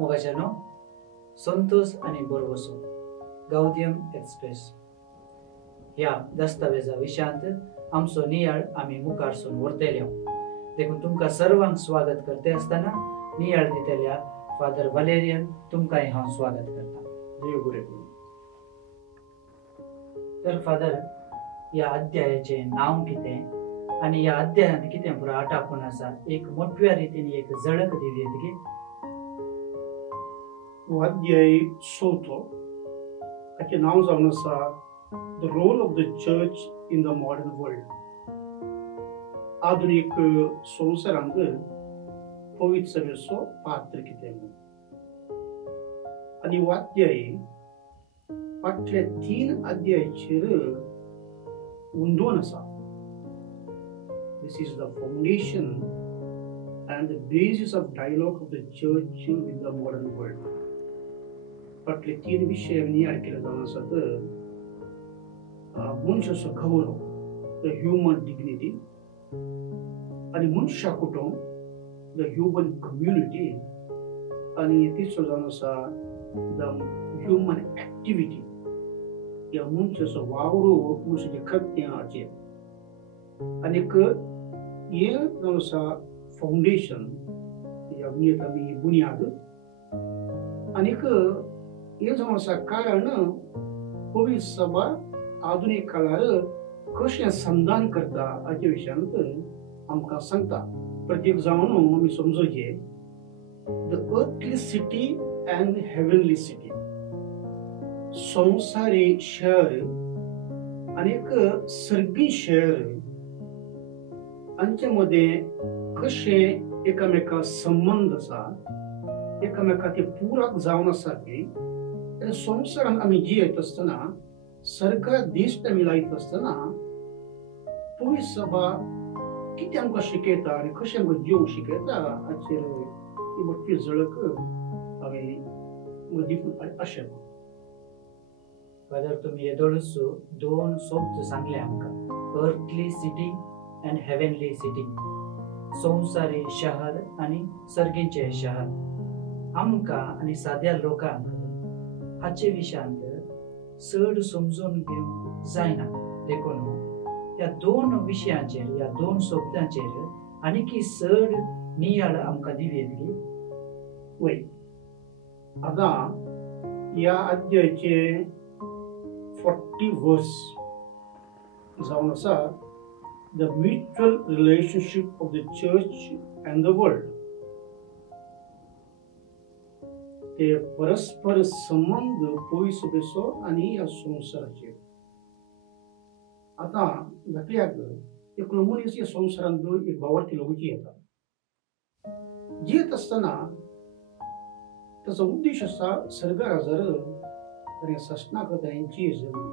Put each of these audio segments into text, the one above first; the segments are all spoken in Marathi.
मोगाच्यानो संतोष आणि बरोबसो गाउदियम एक्सप्रेस ह्या दस्तावेजा विशयांत आमचो नियाळ आम्ही मुखारसून व्हरतले देखून तुमकां सर्वांक स्वागत करते असताना नियाळ दितेल्या फादर वलेरियन तुमकांय हांव स्वागत करता. देव बरें. तर फादर, या अध्यायाचे नाव कितें आणि या अध्यायांत कितें पुरो आटापून आसा एक मोठ्या रितीन एक झळक दिली की अध्याय चवथो हाचें नांव जावन आसा the role of the church in the modern world. आधुनीक संवसारांत पवित्र सभेचो पात्र कितें म्हणून. आनी हो अध्याय फाटल्या 3 अध्यायाचेर उंदोवन आसा. This is the foundation and the basis of dialogue of the church with the modern world. फाटले 3 विशय नियाळ केले जावन आसात. मनशाचो गौरव, द ह्युमन डिग्निटी, आनी मनशा कुटुंब, द ह्युमन कम्युनिटी, आनी तिसरो जावन आसा द ह्युमन एक्टिविटी, या मनशाचो वावरो, मनशाची कृत्यां हाचेर. आनीक हे जावन आसा फाउंडेशन, या आमी बुन्याद. आनीक हे जावन आसा कारण पवित्र सभा आधुनीक काळार कशें संधान करता हाचे विशयांत आमकां सांगता. प्रत्येक जावन आमी समजोचे the earthly city and heavenly city. संवसारी शहर आनीक सर्गी शहर हांचे मदें कशें एकामेका संबंध आसा, एकामेका ते पुरक जावन आसा की संवसारांत आमी जियेत आसतना, सरकार दिश्ट आमी लायत आसतना पवित्र सभा कितें आमकां शिकयता आनी कशें आमकां जिवंक शिकयता हाचेर ही मोठी झळक हांवें दिवंक आशें. फादर, तुम्ही येदोळूच 2 शब्द सांगले आमकां, earthly city and heavenly city. संवसारी शहर आणि सर्गींचे शहर. आमकां आणि साध्या लोकांक हाचे विशयांत चड समजून घेवंक जायना. देखून ह्या 2 विशयांचेर, ह्या 2 शब्दांचेर आनीक चड नियाळ आमकां दिवेत की. वय आतां ह्या अध्यायाचे 40 वर्स जावन आसा the mutual relationship of the church and the world. ते परस्पर संबंध पवित्र सभेचो आनी ह्या संवसाराचेर. आतां धाकल्याक एक मनीस ह्या संवसारांत एक भावार्थी लोक जियेता. जियेत आसतना ताचो उद्देश आसा सर्ग राजार आनी सस्नाक तांची जमीन.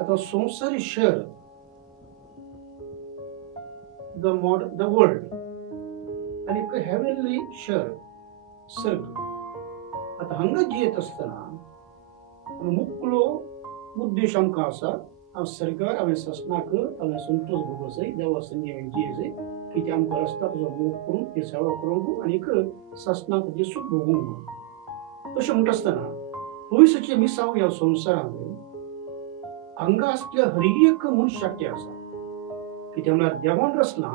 आतां संवसारी शहर, द वर्ल्ड, आनी हेवनली शहर, सर्ग. आतां हांगा जियेत आसतना मुखलो उद्देश आमकां आसा हांव सर्गार हांवें सस्नाक हांवें संतोष भोगोवंक जाय, देवा संगी हांवें जियेचें की ते आमकां रस्ता तुजो मोग करून ती सेवा करूंक आनीक सस्नाक ताजें सूख भोगूंक म्हणून. तशें म्हणटा आसतना पयसुचें मिसांव ह्या संवसारांत हांगा आसल्या हर एक मनशाक तें आसा. कित्याक म्हळ्यार देवान रचना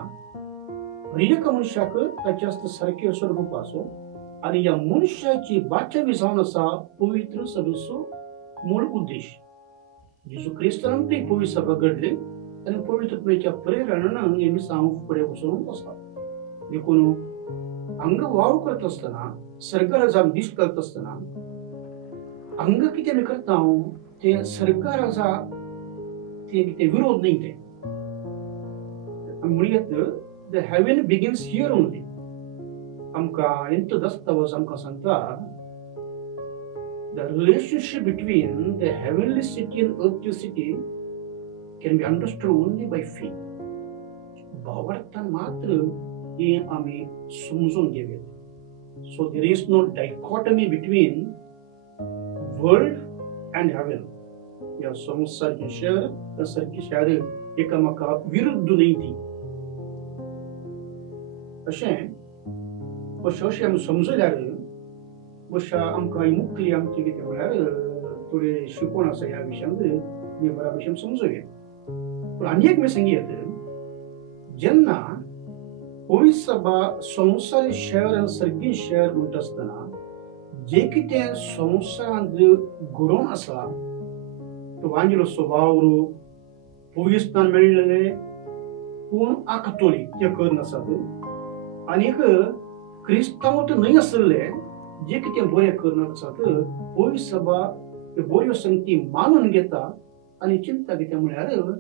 हर एक मनशाक ताचे आसता सारकें स्वरूप आसूं. आनी ह्या मनशाची बाच्या जावन आसा पवित्र सभेचो मूळ उद्देश. जेजू क्रिस्तान ती पवित्र सभा घडली आनी पवित्रतेच्या प्रेरणान हे मिसांव फुडें वचून आसा. देखून हांगा वावर करता आसतना, सरकाराक दिश्ट करता आसतना हांगा कितें आमी करता ते सरकाराचा ते विरोध न्ही. ते म्हणयत the heaven begins here only. आमकां इंत दस्तावेज आमकां सांगता the relationship between the heavenly city and earthly city can be understood only by faith. भावार्थान मात्र हे आमी समजून घेवया. So there is no dichotomy between world and heaven. या संवसारचें शहर, सारकी शहर एकामेका विरुद्ध न्ही ती. अशें अशें आमी समजल्यार बशा आमकां मुक्तली आमची कितें म्हळ्यार थोडे शिकवण आसा ह्या विशयान मी बऱ्या भशेन समजूंक पूण आनी एक सांगयत जेन्ना पवित्र सभा संवसारी शहर आनी सर्गीय शहर म्हणटा आसतना जे कितें संवसारांत घडोवन आसा तो वांगेलो स्वभाव रूप पवित्र स्थान मेळिल्लें पूण आकतोलीक ते करनासत आनीक क्रिस्तांव न्हय आसले जे कितें बरें करनात आसात पवित्र सभा बऱ्यो संगती मानून घेता आनी चिंता कितें म्हळ्यार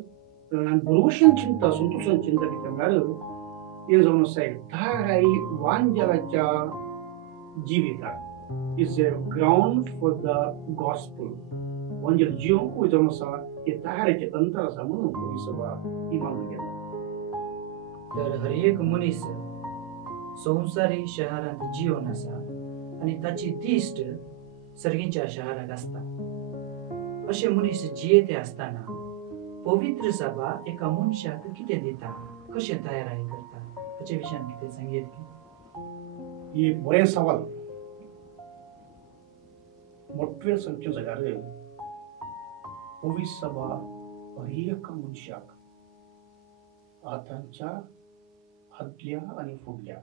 बरोवशेन चिंता संतोशान चिंता कितें म्हळ्यार हे जावन आसा थाराई वांजेलाच्या जिविताक is a ground for the gospel वांजेल जिवंकूय जावन आसा हे थाराचें अंतर आसा म्हणून पवित्र सभा ही मानून घेता तर हर एक मनीस संवसारी शहरांत जिवन आसा आनी ताची दिश्ट सर्गीच्या शहराक आसता अशे मनीस जियेते आसतना पवित्र सभा एका मनशाक कितें दिता कशें तयाराय करता हाचे विशयान कितें सांगयत की ही एक बरें सवाल मोठे सांगचे जाल्यार पवित्र सभा हर एका मनशाक आतांच्या आदल्या आनी फुडल्या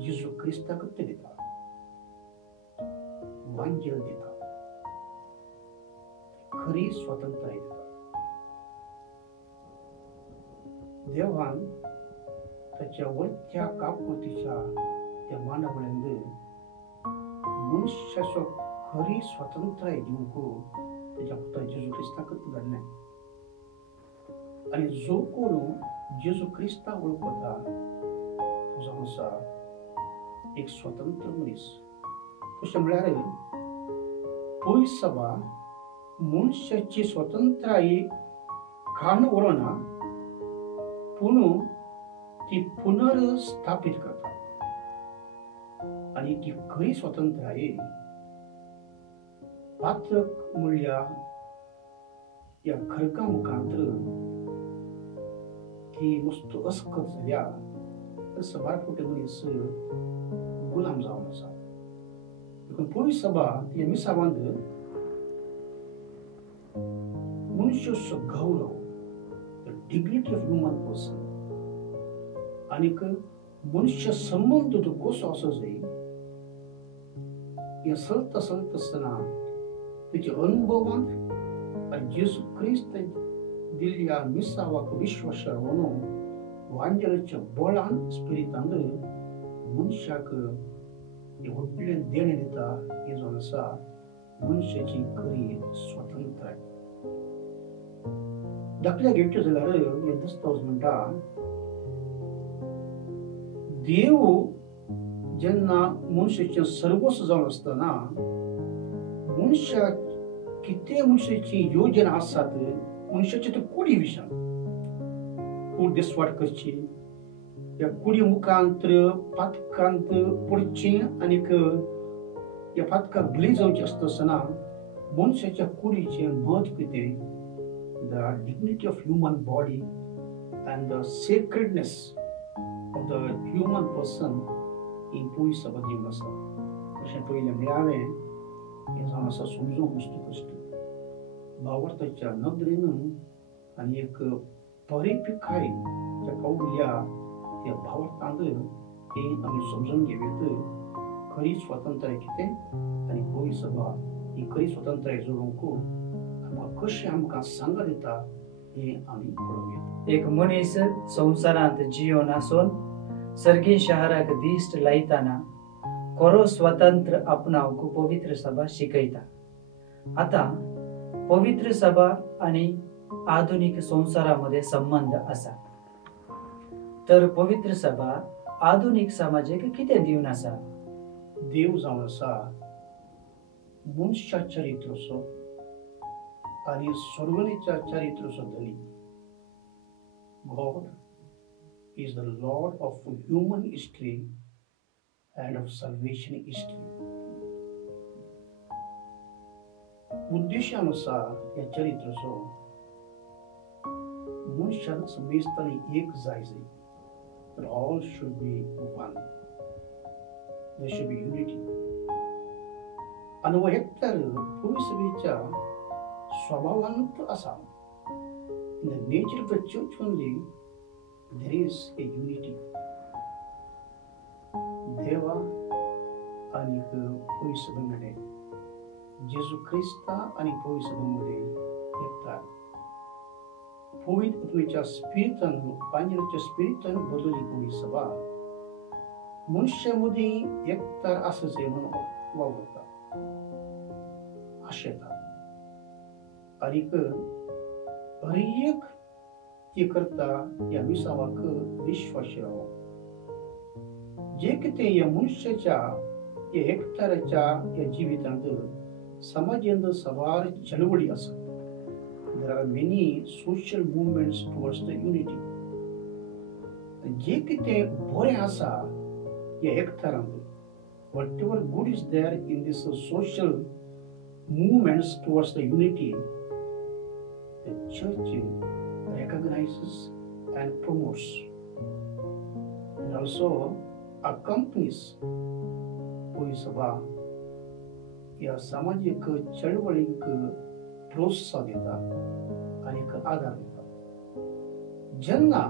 जेजू क्रिस्ताक ते दिता वांजेल दिता खरी स्वतंत्रताय दिता देवान त्याच्या वरच्या काकुतीच्या त्या मानवळ्यांद मनुष्याचो खरी स्वतंत्रताय दिवंक त्याच्या पुत्र जेजू क्रिस्ताकच धाडलें आनी जो कोण जेजू क्रिस्ता वळखता तो जावन आसा एक स्वतंत्र मनीस तशें म्हळ्यार पवित्र सभा मनशाची स्वतंत्रताय खाण व्हरना पूण ती पुनर्स्थापीत करता आनी ती खरी स्वतंत्रताय पात्रक म्हणल्या या खरका मुखांतर ती नुसतो अस्खत जाल्या तर सभा फुटे मनीस गुलाम जावन आसा देखून पवित्र सभा ती मिसावांत मनुष्याचो गौरव the dignity of human person आनीक मनुष्य संबंध तो कसो आसो जाय हे चलता चलता आसतना तेच्या अनुभवांत आनी जेजू क्रिस्त दिल्ल्या मिसावाक विश्वासार म्हणून वांजेलाच्या बळान स्पिरितांत मनशाक व्हडलें देणें दिता हें जावन आसा मनशाची खरी स्वतंत्रताय दाखल्या घेवचे जाल्यार हे दस्तावेज म्हणटा देव जेन्ना मनशाचें सर्वस्व जावन आसतना मनशाक कितें मनशाची योजना आसात मनशाचे ते कुडी विशयान कूड दिसवाट करची या कुडी मुखांतर पातकांत पडची आनीक या पातकाक बळी जावची आसतना मनशाच्या कुडीचें म्हत्व कितें the dignity of human body and the sacredness of the human person ही पवित्र सभा दिवन आसा अशें पयलें मेळावें हें जावन आसा समजूंक मस्त कश्ट भावार्थाच्या नदरेन आनी एक परिपिकाय जाका उरल्या त्या भावार्थांत हे आमी समजून घेवेत खरी स्वतंत्रताय कितें आनी पवित्र सभा ही खरी स्वतंत्रताय जोडूंक आमकां कशें आमकां सांगा दिता हे आमी पळोवया एक मनीस संवसारांत जिवन आसून सर्गीय शहराक दिश्ट लायतना खरो स्वतंत्र आपणावंक पवित्र सभा शिकयता आता पवित्र सभा आनी आधुनिक संसारामध्ये संबंध आसा तर पवित्र सभा आधुनिक समाजाक कितें दिवन आसा देव जावन आसा मनशा चरित्राचो आनी सर्वनेच्या चरित्राचो धनी God is the Lord of human history and of salvation history. उद्देशानुसार या चरित्राचो मनशाक समेजताना एक जाय that all should be one. there should be unity. आणि व एकतर भविष्यच्या स्वभावांत असा in the nature of the church only there is a unity. देवा आणि भविष्यमध्ये जेजू ख्रिस्ता आणि भविष्यमध्ये एकता पवित्रतेच्या स्पिरिटानं पांढऱ्याच्या स्पिरिटानं बदलली भविष्यवा मनुष्यामध्ये एकता असंच आहे म्हणून वावरता आशेता आणि हरेक ते करता या विसावाक विश्वासी राहावं जे किती या मनुष्याच्या या एकताराच्या या जीवितांत समाजांत सवार चळवळी असतात. There are many social movements towards the unity. जे किती बरे आसा या एकतारांत whatever good is there in this social movements towards the unity, the church recognizes and promotes and also accompanies भविष्यवा या सामाजिक चळवळीक प्रोत्साहन देता आणि आधार देता. जेन्ना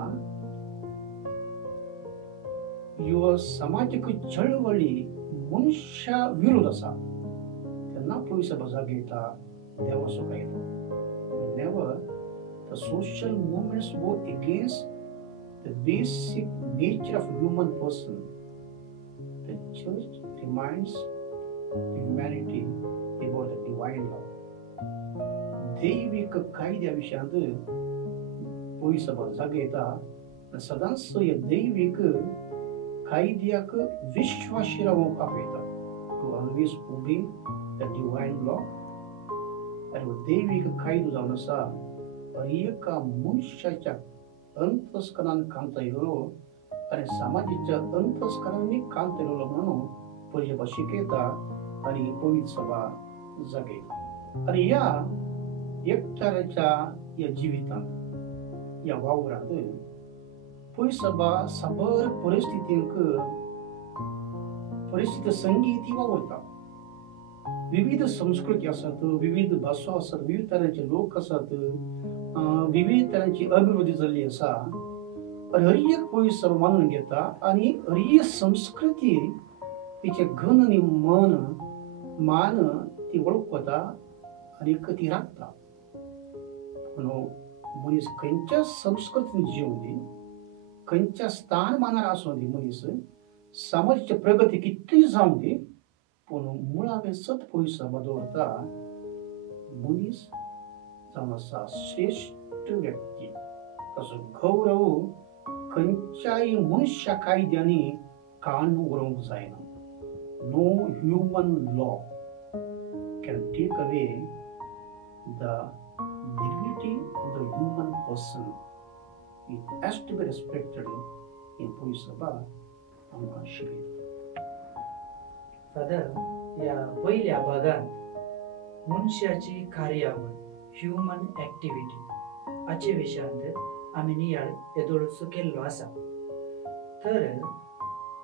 ह्यो सामाजिक चळवळी मनुष्या विरोध असा तेन्ना भविष्यवा जाग येता देवा सुख येता. Whenever the social movements go against the basic nature of human person, the church reminds humanity about the divine law. दैविक कायद्याविषयांत भविष्यवा जाग येता सदांच या दैविक कायद्याक विश्वासी रावूंक आपयता. To always obey the divine law. आणि दैविक कायदो जावन आसा एका मनुष्याच्या अंतस्करान कांता येयलो आणि समाजाच्या अंतस्करांनी कांता येयलो म्हणून भविष्यवा शिकयता आणि भविष्यवा जागयता. आणि या एकताराच्या या जिवितांत या वावरांत भविष्यवा सबर परिस्थिती संगीती वावरता. विविध संस्कृती असतात, विविध भाषा असतात, विविध तरांचे लोक असतात, विविध तरांची अभिवृद्धी जाल्ली आसा. आणि हर एक भविष्यवा मानून घेता आणि हर एक संस्कृती तिचे घन आणि मान ती वळखता आणि ती राखता. मनीस खंयच्या संस्कृतीन जिवूं दी, खंयच्या स्थानमानार आसूं दी, मनीस समाजाची प्रगती कितली जावं दी, पूण मुळावे सत भविष्यवा दवरता मनीस जावन आसा श्रेष्ठ व्यक्ती. ताचो गौरव खंयच्याय मनुष्य कायद्यांनी कान उरोवंक जायना. No human law can take away the dignity of the human person. It has to be respected in भविष्यवा आमकां शिकयता. फादर, या पहिल्या भागात मनुष्याची कार्यावळ ह्युमन ऍक्टिव्हिटी हाचे विशयांत आमी नियाळ येदोळसो केल्लो आसा. तर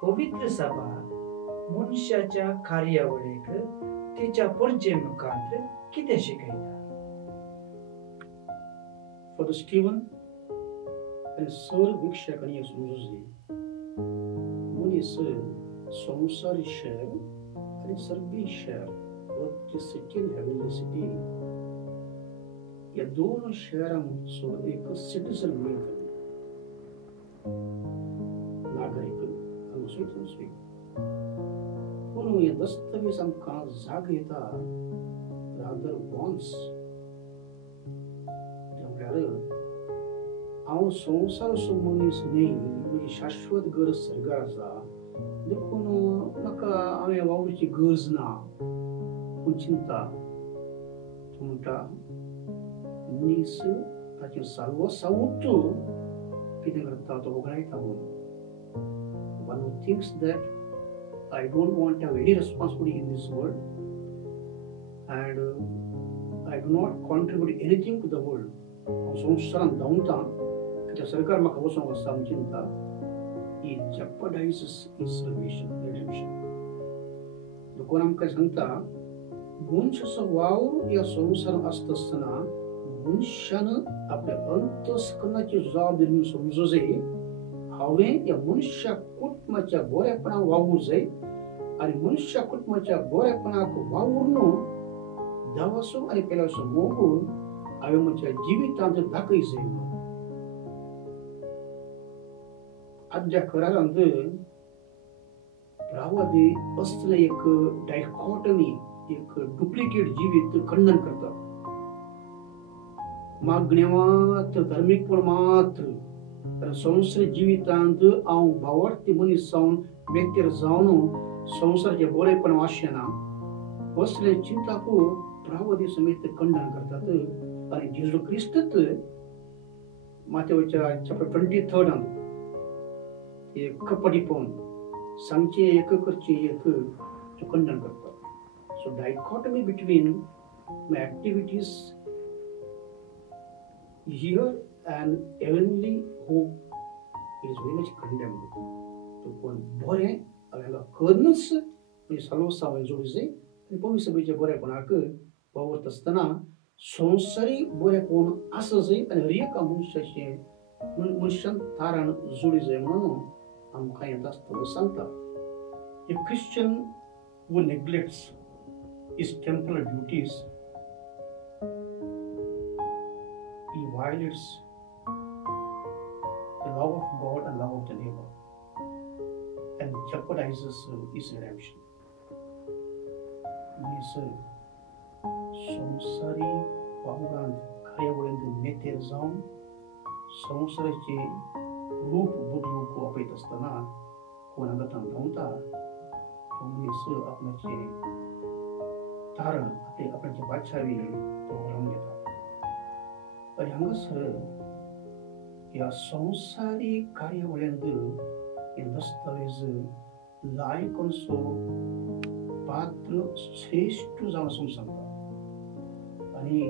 पवित्र सभा मनुष्याच्या कार्यावळीक तिच्या परजे मुखांत कितें शिकयता? For the Stephen and Sir वीक्षकांनी समजली मनीस संसारी शहर आणि सर्वी शहर earthly city and heavenly city या दोन शहरांसोबत एक सिटीजन मिळतात, नागरिक अनुसूचित. पूण हे दस्तावेज आमकां जाग येता रादर वॉन्स म्हळ्यार हांव संवसार मनीस न्ही, म्हजी शाश्वत गरज सरकार आसा, देखून म्हाका हांवें वावरची गरज ना पूण चिंता म्हणटा मनीस ताचें सर्वसावूच कितें करता तो वगडायता म्हणून. One who thinks that I don't want to have any responsibility in this world and I do not contribute anything to the world. संवसारान धांवता कित्याक सरकार म्हाका वचोंक आसा म्हूण चिंता. He jeopardizes his salvation, redemption. कोण आमकां सांगता मनशाचो वावर या संवसारांत आसता आसतना मनशान आपल्या अंतस्करणाची जबाबदारी म्हणून समजूं जाय. हांवें या मनुष्य कुटुंबाच्या बरेपणाक वावूंक जाय आनी मनुष्य कुटुंबाच्या बरेपणाक वावूरून देवाचो आनी पेल्याचो मोगून हांवें म्हज्या जिवितांत दाखय जाय म्हणून. आजच्या काळांत प्रावादी असले एक डायकॉटमी, एक डुप्लिकेट जिवीत खंडन करता. मागण्या मात्र धार्मिकपण मात्र संसार जिवितांत हांव भावार्थी मनीस जावन मेतेर जावन संसाराचे बरेपण आशेना असले चिंताकू प्रावादी समेत खंडन करतात. आनी जेजू क्रिस्तच माथेवच्या चॅप्टर 23 एक कपटीपण सांगचे एक करचे एक खंडन करता. So dichotomy between my activities here and heavenly hope is very much condemned. तो कोण बरे हांवें करूनच म्हणजे सालोसा हांवें जोडूं जाय आनी पवित्र सभेच्या बरेपणाक वावरता आसतना संवसारी बरेपण आसा जाय आनी हर एका मनशान तारण जोडूं जाय म्हणून आमकां येता आसतना सांगता. A Christian who neglects his temporal duties, he violates the love of God and love of the neighbor and jeopardizes his redemption. Means संसारी वावरांत कार्यावळींत मेतेर जावन संसाराचे रूप बदलूंक वापरत आसतना कोणाक थांबवता तो मनीस आपणाचे तारण आपणाची बादशावी तो व्हरोन घेता. आनी हांगासर ह्या संसारी कार्यावळींत हे दस्तावेज लायकांचो पात्र श्रेष्ठ जावन आसूंक सांगता. आनी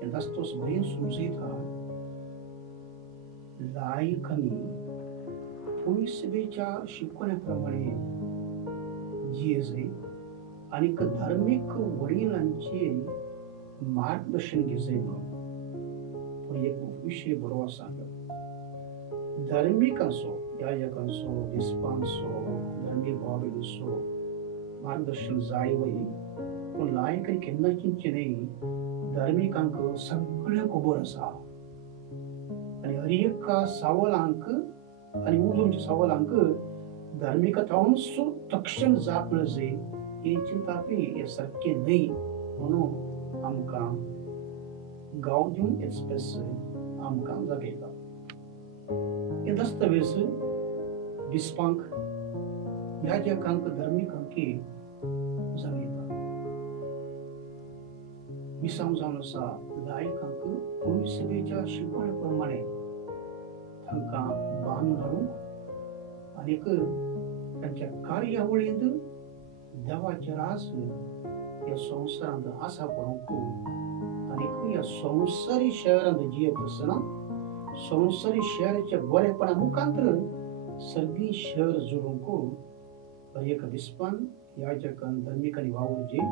हे दस्तावेज बरें समजयता लायकांनी पवित्र सभेच्या शिकवण्या प्रमाणे जिये जाय आनी धार्मीक वडिलांचे मार्गदर्शन घे जाय म्हणून. पूण एक विशय बरो आसा धार्मिकांचो याजकांचो विस्पांचो धार्मीक भाव भयणींचो मार्गदर्शन जाय वय पूण लायकांनी केन्ना चिंतचें न्ही धार्मिकांक सगळें खबर आसा आनी हर एका सवालांक आनी उलोवच्या सवालांक धार्मिकतांचो तक्षण जाप मेळूं जाय ही चिंतापी हें सारकें न्ही म्हणून आमकां गावदियूम एक्सप्रेस आमकां जागयता. हे दस्तावेज विस्पांक याजकांक धार्मिकांकी जागयता. विसाम जावन आसा लायकांक पवित्र सभेच्या शिकवणे प्रमाणे तांकां बांदून हाडूंक आनीक तांच्या कार्यावळींत देवाचें राज ह्या संवसारांत आसा पळोवंक आनीक ह्या संवसारी शहरांत जियेत आसतना संवसारी शहराच्या बरेपणा मुखांतर सगळीं शहर जोडूंक एक विस्पान याजकान धार्मिकांनी वावरचें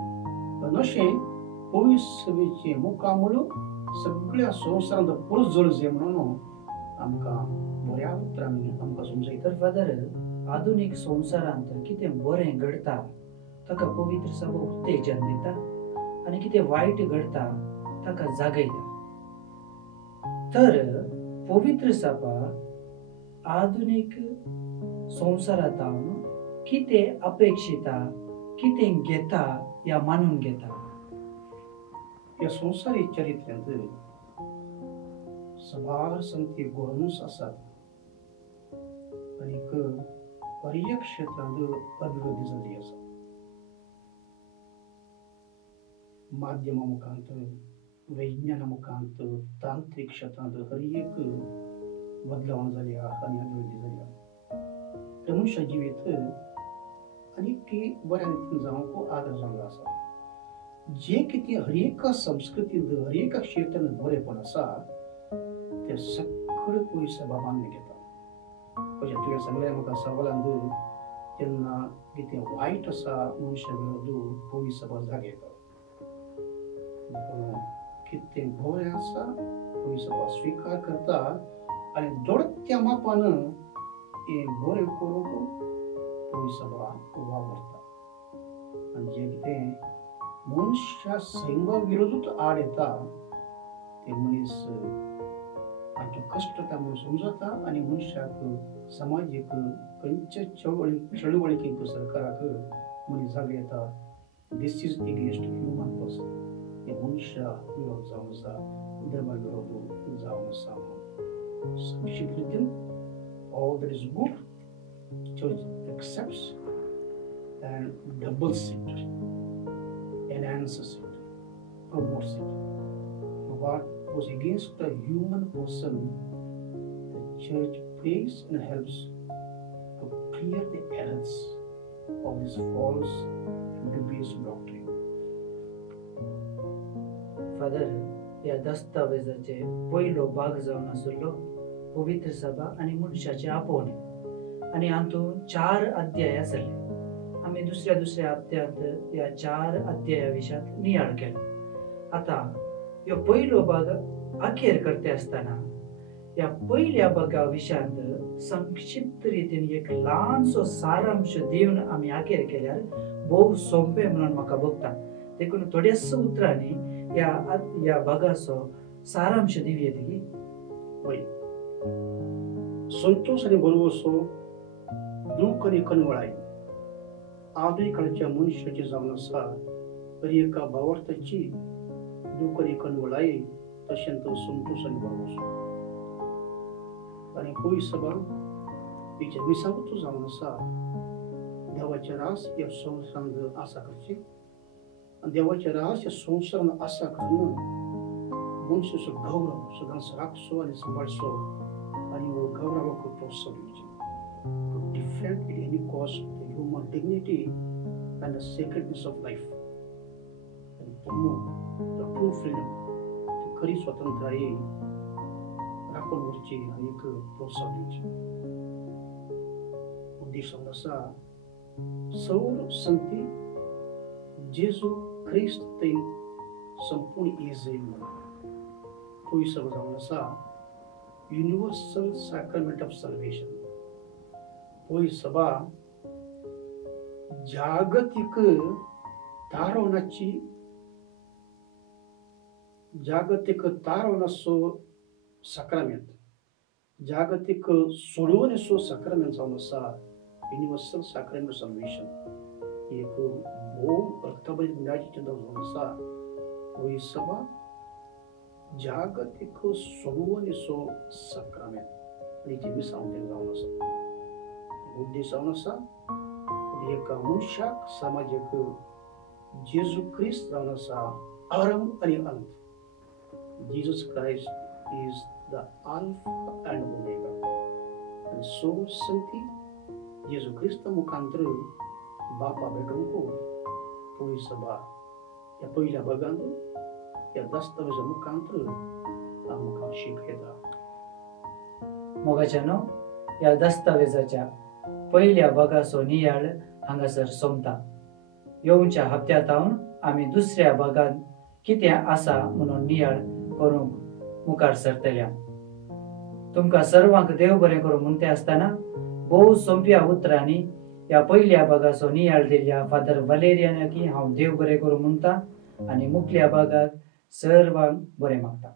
आनी अशें पवित्र सभेचे मुखामळ सगळ्या संवसारांत परत जोड जाय म्हणून आमकां बऱ्या उतरांनी आमकां समजयता. तर फादर आधुनीक संवसारांत कितें बरें घडटा ताका पवित्र सभा उत्तेजन दिता आनी कितें वायट घडटा ताका जागयता. तर पवित्र सभा आधुनीक संवसारांत कितें अपेक्षिता कितें घेता या मानून घेता. ह्या संवसारी चरित्रांत सवार संगती घडणूक आसात आनीक हर एक क्षेत्रांत अभिवृद्धी जाल्ली आसा. माध्यमा मुखांत वैज्ञाना मुखांत तांत्रीक क्षेत्रांत हर एक बदलावण जाल्या आनी अभिवृद्धी जाल्या. मनुष्य जिवीत आनीक बऱ्या रितीन जावंक आदार जाल्लो आसा. जे कितें हर एका संस्कृतींत हर एका क्षेत्रांत बरेपण आसा ते सगळें पयस बाबांनी घेता. तुवें सांगलें म्हाका सवालांत तेन्ना कितें वायट आसा मनशा विरोध पळय सभा जागे येता कितें बरें आसा पळय सभा स्वीकार करता आनी दोडत्या मापान हें बरें करूंक पळय सभा वावरता आनी जें कितें मनशा सैमा विरोधूच आड येता ते मनीस आपले कष्ट त्या म्हणून समजता आणि मनशाक समाजीक खंयचे चळवळीक सरकाराक मनीस जागे येता दिस इज एगेन्स्ट ह्युमन पर्सन हे मनशा विरोध जावन आसा धर्मा विरोध जावन आसा संक्षिप्त रितीन all that is good church accepts and doubles it, enhances it, promotes it. What was against the human person, the church prays and helps to clear the errors of this false and dubious doctrine. Father, या दस्तावेजाचे पयलो भाग जावन आसलो पवित्र सभा आणि मनशाचे आपोवणे आणि हातूंत 4 अध्याय आसले. आमी दुसऱ्या हप्त्यांत या 4 अध्याया विशयांत नियाळ केलो. आता ह्यो पयलो भाग अखेर करते आसतना या पयल्या भागा विशयांत संक्षिप्त रितीन एक ल्हानसो सारांश दिवन आमी अखेर केल्यार भोव सोंपें म्हणून म्हाका भोगता. देखून थोड्याच उतरांनी या भागाचो सारांश दिवया ती. संतोष आणि बरोबरसो दूख आणि कनवळाई आधुनिक काळाच्या मनुष्याची जावन आसा तरी एका भावार्थाची दूख आणि कनवळाई तशेंच संतोष आणि बरोबरसो आणि पळय सभा हिच्या विसावतो जावन आसा देवाचे रास ह्या संवसारांत आसा करची आणि देवाचे रास ह्या संवसारांत आसा करून मनशाचो गौरव सदांच राखचो आणि सांबाळचो आणि हो गौरवाक प्रोत्साहन दिवचें. Defend at any cost the human dignity and the sacredness of life and promote the true freedom, the खरी स्वातंत्र्याई राखून उरची आणि प्रोत्साहन दिवची. उद्देश आसा सौर संती जेजू ख्रिस्त तेन संपूर्ण येजय म्हणून पळय सभा जावन आसा युनिवर्सल सॅक्रमेंट ऑफ सल्वेशन. पळय सभा जागतिक तारवणाचो सॅक्रमेंट जागतिक सोडवणेचो सॅक्रमेंट जावन आसा युनिवर्सल सॅक्रमेंट ऑफ सल्वेशन. एक भोव अर्थबद्ध गुणाची चिंता जावन आसा पळय सभा जागतिक सोडवणेचो सॅक्रमेंट आणि जे मिसांव जावन आसा उद्देश जावन आसा एका मनशाक समाजीक जेजू क्रिस्त जावन आसा आरंभ आणि अंत. Jesus Christ is the Alpha and Omega. And so संती जेजू क्रिस्त मुखांतर बापा भेटूंक पळय सभा ह्या पयल्या भागांत या दस्तावेजा मुखांतर आमकां शिक येता. मोगाच्यानो, या दस्तावेजाच्या पहिल्या भागाचो नियाळ हांगासर सोंपता. येवच्या हप्त्यांतावन आमी दुसऱ्या भागांत कितें आसा म्हणून नियाळ करूंक मुखार सरतल्या. तुमकां सर्वांक देव बरें करूं म्हणटे आसतना भोव सोंप्या उतरांनी या पयल्या भागाचो नियाळ दिल्या फादर वलेरियानाकी हांव देव बरें करूं म्हणटा आनी मुखल्या भागाक सर्वांक बरें मागता.